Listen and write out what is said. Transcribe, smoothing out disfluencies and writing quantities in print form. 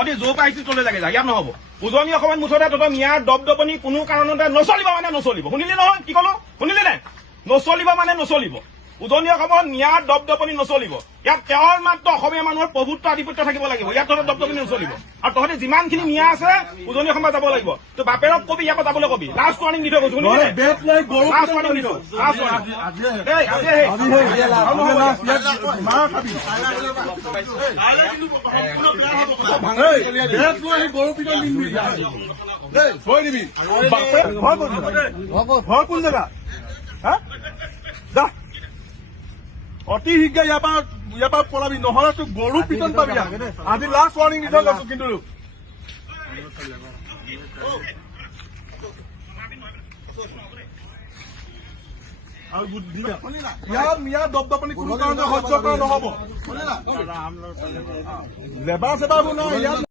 তহঁতি জোৰ পাইছি চলে লাগে যা ইয়াত নহ'ব উজনি অসমত মুঠতে তহঁতৰ মিয়াৰ দপদপনি কোনো কাৰণতে নচলিব মানে নচলিব শুনিলি নহয় কি ক'লো শুনিলি নাই নচলিব মানে নচলিব উজনি অসমত মিয়াৰ দপদপনি নচলিব ইয়াত তেওঁৰ মাত্ৰ অসমীয়া মানুহৰ প্ৰভুত্ব আধিপত্য থাকিব লাগিব ইয়াত তহঁতৰ দপদপনি নচলিব আৰু তহঁতি যিমানখিনি মিয়া আছে উজনি অসমত যাব লাগিব তই বাপেৰক কবি ইয়াৰ পৰা যাবলৈ কবি লাষ্ট ৱাৰ্ণিং দি থৈ গৈছো শুনিলি লাষ্ট ৱাৰ্ণিং দি থৈ কোন জেগা অতি শীঘ্ৰে ইয়াৰ পৰা পলাবি নহলে তোক গৰু পিটন পাবি আজি লাষ্ট ৱাৰ্ণিং দি থৈ গৈছো কিন্তু ইয়াৰ দপদপনি কোনো কাৰণতে সহ্য কৰা নহব লেবাৰ চেবাৰবোৰ নহয় ইয়াত